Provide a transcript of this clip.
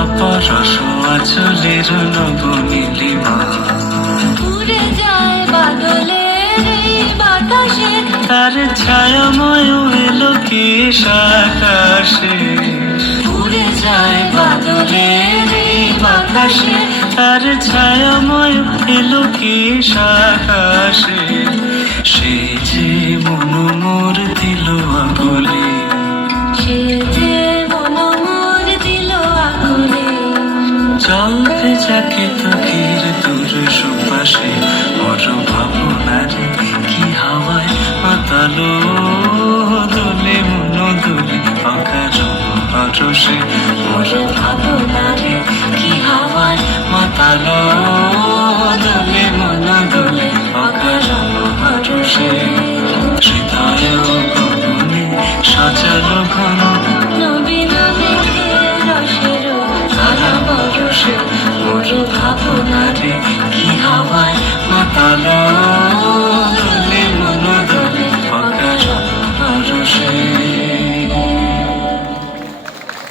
অপরস আঁচলের নবনীলিমা। উড়ে যায় বাদলের এই বাতাসে, তার ছায়াময় এলো কি আকাশে। উড়ে যায় বাদলের এই বাতাসে, তার ছায়াময় এলো কি আকাশে। সে যে মন মোর দিল আগলে, সে যে মন মোর দিল আগলে। চলতে যাকে তোকের তোর সুপাশে, মোর ভাবনার কি হাওয়ায় মাতালো। দোলে মন দোলে অকারণ পরশে, মোর মোর ভাবনারে কি হাওয়ায় মাতালো।